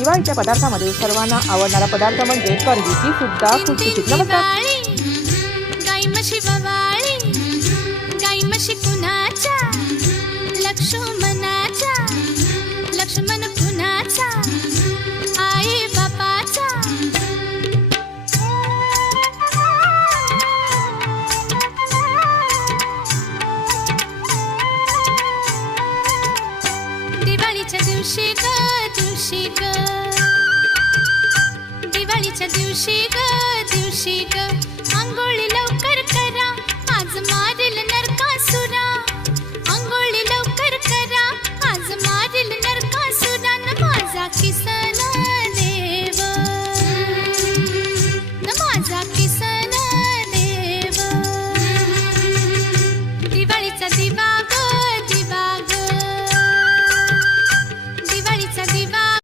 दिवाळीच्या पदार्थामध्ये सर्वांना आवडणारा पदार्थ म्हणजे करंजी ती सुद्धा खुसखुशीत नमस्कार. गाई म्हशी कुणाच्या? दिवाळीच्या दिवशी ग दिवशी ग. दिवाळीच्या दिवशी ग दिवशी ग. आंघोळी लवकर करा आज मारेल नरकासुरा. आंघोळी लवकर करा आज मारेल नरकासुरा. न माझा किसन देव. न माझा किसन देव. दिवाळीचा दिवा